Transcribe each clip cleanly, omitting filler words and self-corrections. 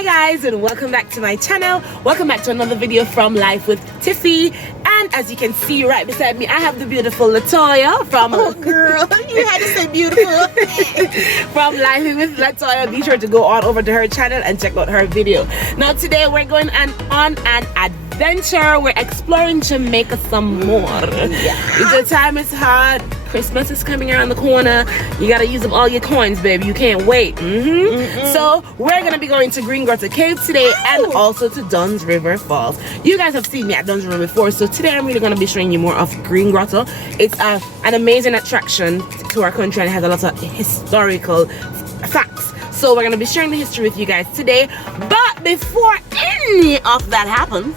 Hi guys, and welcome back to my channel. Welcome back to another video from Life with Tiffy. And as you can see right beside me, I have the beautiful Latoya from girl, you had to say beautiful. from Life with Latoya. Be sure to go on over to her channel and check out her video. Now today we're going on an adventure. We're exploring Jamaica some more. The time is hot. Christmas is coming around the corner. You gotta use up all your coins, baby. You can't wait. So we're gonna be going to Grotto Caves today and also to Dunn's River Falls. You guys have seen me at Dunn's River before, so today I'm really gonna be showing you more of Grotto. It's an amazing attraction to our country and it has a lot of historical facts. So we're gonna be sharing the history with you guys today. But before any of that happens,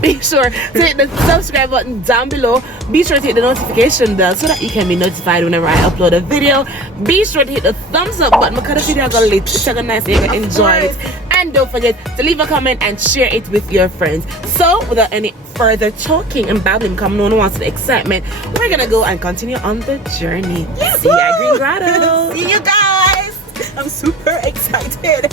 be sure to hit the subscribe button down below. Be sure to hit the notification bell so that you can be notified whenever I upload a video. Be sure to hit the thumbs up button because the video got lit. It's a nice day, enjoy it. And don't forget to leave a comment and share it with your friends. So without any further talking and babbling, come no one wants the excitement, we're gonna go and continue on the journey. See you at Green Grotto. See you guys. I'm super excited.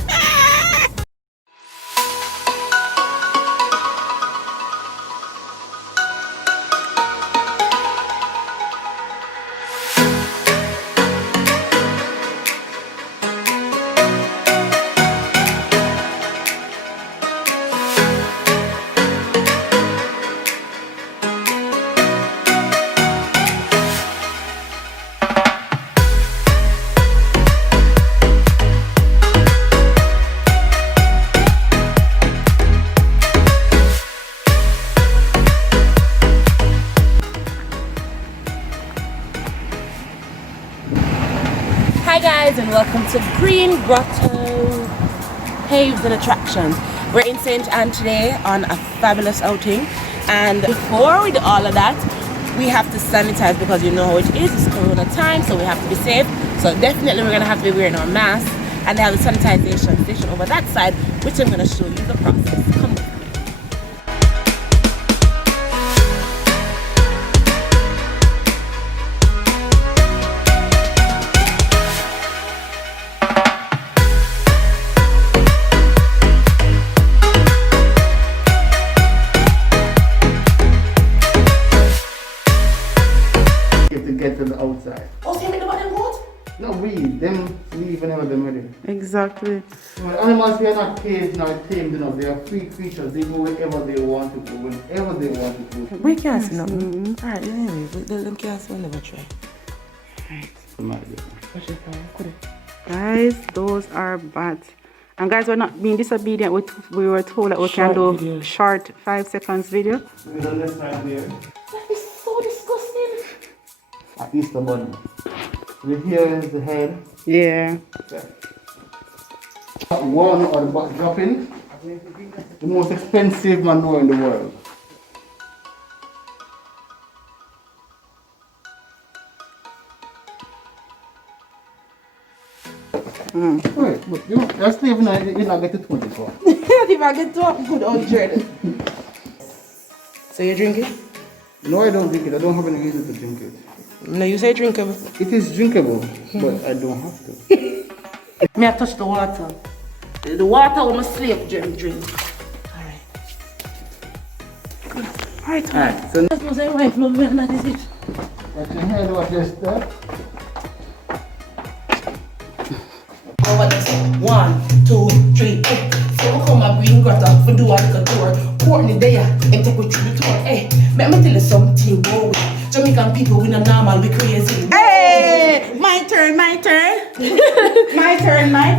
Hi guys, and welcome to Grotto Caves and Attractions. We're in St. Anne today on a fabulous outing, and before we do all of that, we have to sanitize because you know how it is. It's Corona time, so we have to be safe. So definitely we're gonna have to be wearing our masks, and they have the sanitization station over that side, which I'm gonna show you the process. Come with me. To get to the outside. Oh, so you make the button good? No, them leave whenever they're ready. Exactly. When animals, they are not caged nor tamed enough. They are free creatures. They go wherever they want to go, whenever they want to go. We can't see nothing. Alright, anyway, them can't see, we'll never try. Guys, those are bats. And guys, we're not being disobedient. We were told that we can do video. short 5 seconds video. We're on this side there. That is so disgusting. At least the bottom. Right here is the head. Yeah. Okay. One or the butt dropping. The most expensive manure in the world. Wait, but you know, that's not even you're not getting 24. If I get to a good old journey. So you drink it? No, I don't drink it. I don't have any reason to drink it. No, you say drinkable. It is drinkable, but I don't have to. May I touch the water? The water will sleep drink. Alright. Alright, So that's my wife, love me, and that is it. watch your head, watch your step. Oh, what is it? 1, 2, 3, 4. So we come a Green Grotto for do a little tour. Courtney there, and take we through the tour. Hey, let me tell you something, boy. Jamaican people, we not normal, we crazy. Hey! My turn. my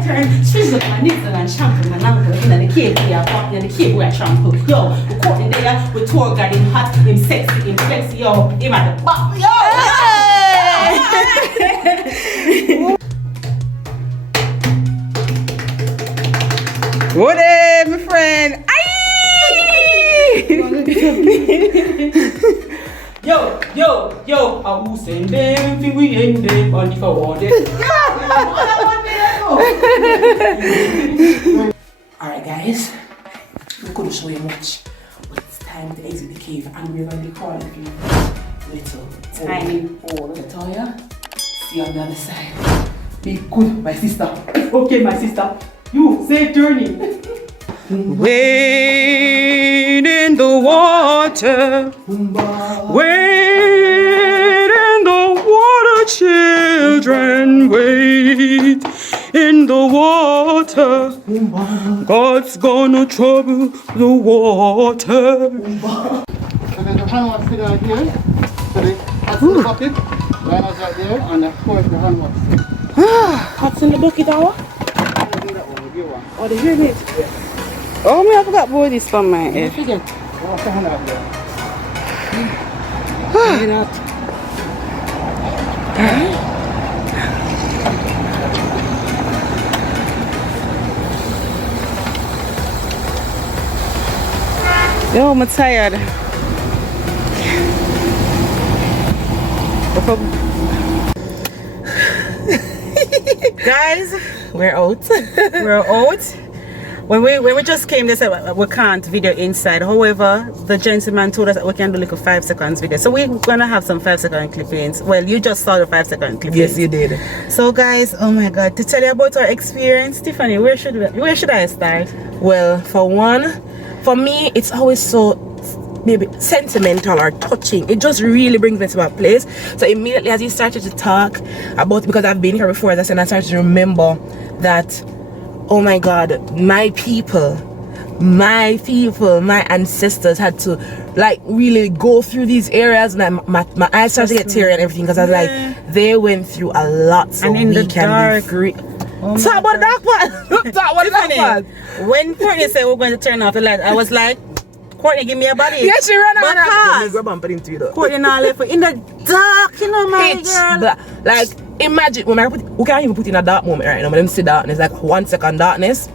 turn. Squeeze up my nipples and shampoo my uncle in the cave we are walking in the cave we are shampoo. Yo, we Courtney there, we tour guide him hot, him sexy, him flexy, yo, him at the back, yo! What up, my friend? Yo, I will send them if we ain't them on the forward. Alright guys, we couldn't show you much, but it's time to exit the cave and we're going to be calling you little tiny hole. Latoya, You on the other side. Be good, my sister. Okay, my sister. You, safe journey. Wade in the water. Wade in the water, children. Wade in the water. God's gonna trouble the water. So there's a hand wash stick right here. So that's in the bucket. Line us right there, and of course the hand wash stick. What's in the bucket, hour? Oh, the hearing it. Oh, me, I forgot about this from my Don't head. forget. Wash the hand out there. Get out. Yo, I'm tired. Guys, We're out. we're out. When we just came, they said we can't video inside. However, the gentleman told us that we can do like a 5 seconds video. So we're gonna have some 5-second clippings. Well, you just saw the 5-second clippings. Yes, you did. So guys, oh my god, to tell you about our experience, Tiffany, where should I start? Well, for one, for me, it's always so maybe sentimental or touching. It just really brings me to a place. So immediately as you started to talk about, because I've been here before, as I said, I started to remember that, oh my god, my people, my ancestors had to like really go through these areas, and my eyes started to get teary and everything, because I was like, they went through a lot, so And in we the can dark. be free. Oh Talk about the dark part. Talk about the dark part. When Courtney said we're going to turn off the light, I was like, Courtney, give me a body. Yeah, she ran out. Because Grab and put into you though. Courtney now left in the dark, you know, my Pitch girl. black. Like, imagine when we can't even put in a dark moment right now. When them see darkness, like 1 second darkness.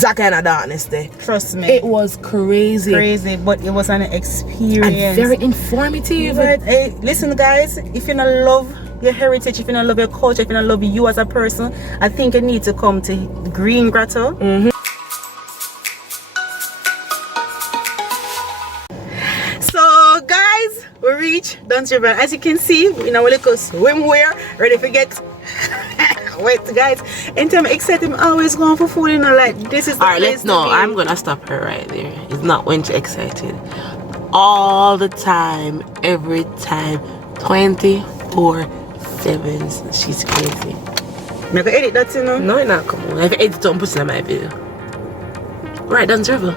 That kind of darkness there. Trust me. It was crazy. Crazy, but it was an experience. And very informative. But, hey, listen, guys, if you don't love your heritage, if you don't love your culture, if you don't love you as a person, I think you need to come to Green Grotto. So, guys, we reached Dunn's River. As you can see, in our little swimwear, ready to get wet, guys. Anytime I'm excited, I'm always going for food, you know, like this is the Alright, place let's know. to be. I'm gonna stop her right there. It's not when she's excited. All the time, every time, 24/7. She's crazy. I'm gonna edit that, you know. No, you're not. Come on. If you edit, don't put it in my video. Right, Dunn's River.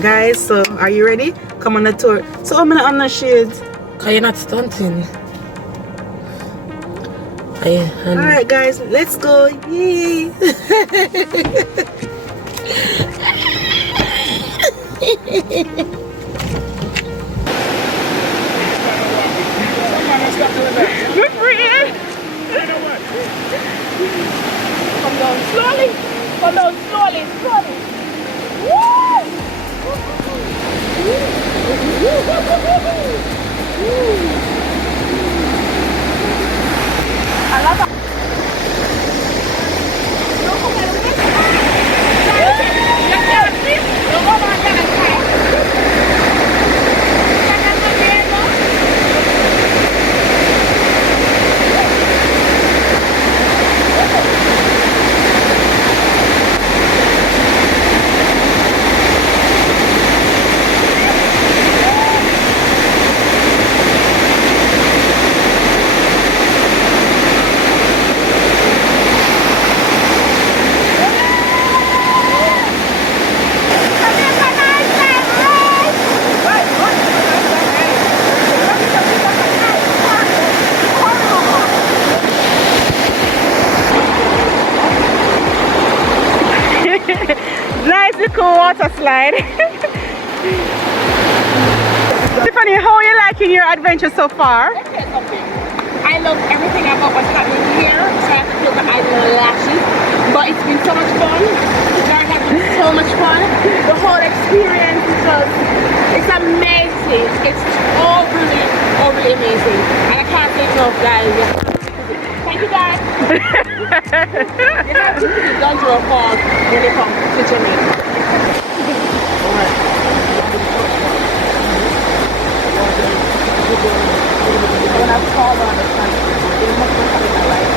Guys, so are you ready? Come on the tour. So I'm gonna on the shades. Cause you're not stunting. Alright guys, let's go. Yay! We're free! Come down slowly. Come down slowly, slowly. Nice little water slide. Tiffany, how are you liking your adventure so far? I love everything about what's happening here. So I have to feel the eyelashes. But it's been so much fun. Jared has been so much fun. The whole experience is just, it's amazing. It's overly amazing. And I can't say enough, guys. Thank you, guys. You have to visit Dunn Falls when they come to Jamaica. Alright. have taller on the front. They must not have it alive.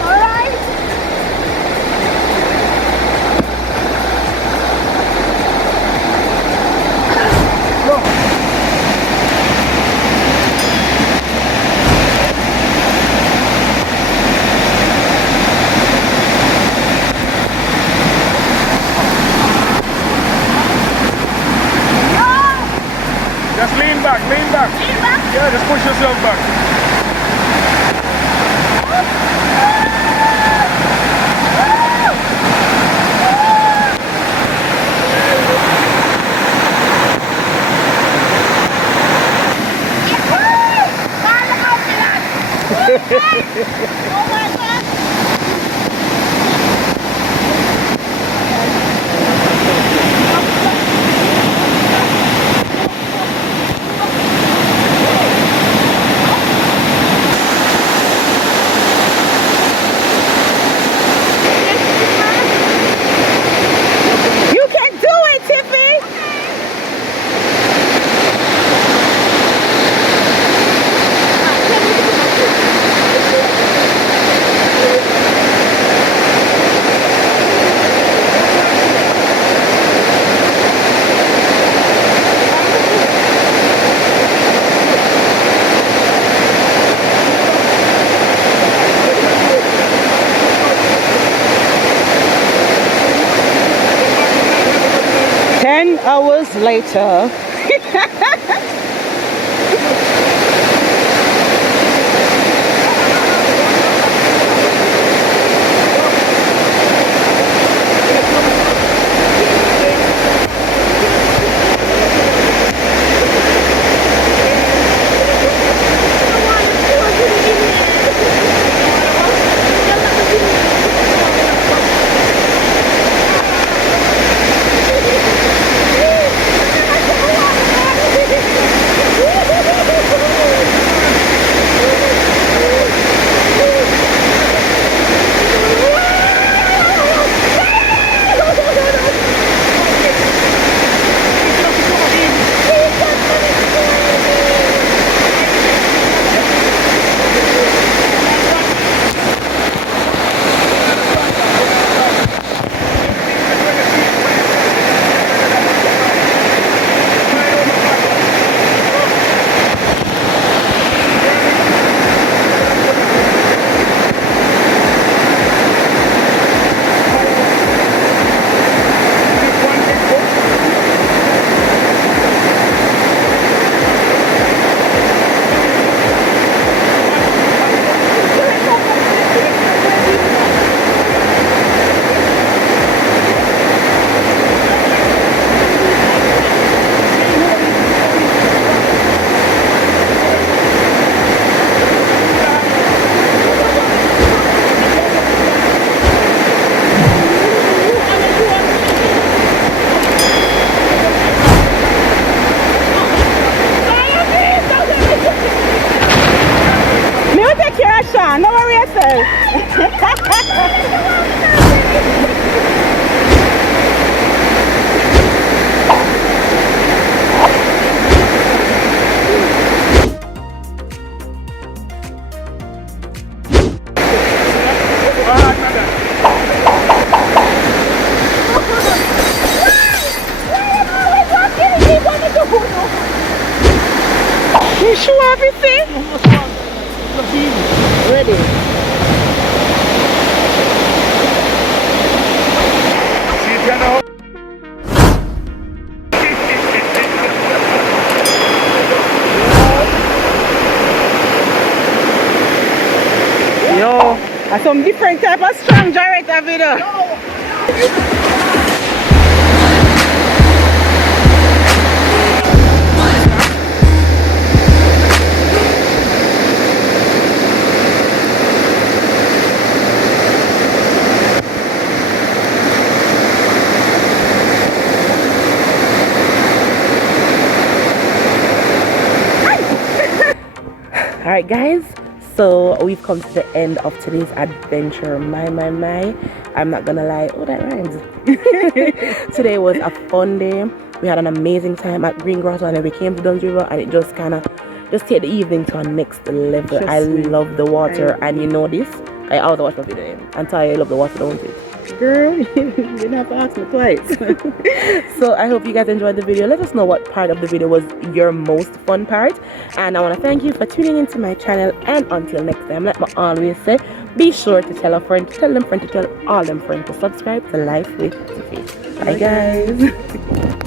All right. Just lean back, lean back. Lean back? Yeah, just push yourself back. 10 hours later. No worry yourself. You sure everything? Ready. Yo, that's some different type of strong generator video. Alright guys, so we've come to the end of today's adventure. My. I'm not gonna lie. Oh, that rhymes. Today was a fun day. We had an amazing time at Green Grotto, and then we came to Dunn's River, and it just kind of just take the evening to a next level. I love the water, and you know this. I always watch my video and tell you I love the water, don't you? Girl, you didn't have to ask me twice. So I hope you guys enjoyed the video. Let us know what part of the video was your most fun part, and I want to thank you for tuning into my channel. And until next time, like I always say, be sure to tell a friend, to tell them friend, to tell all them friends to subscribe to Life with Tiffy. Bye guys.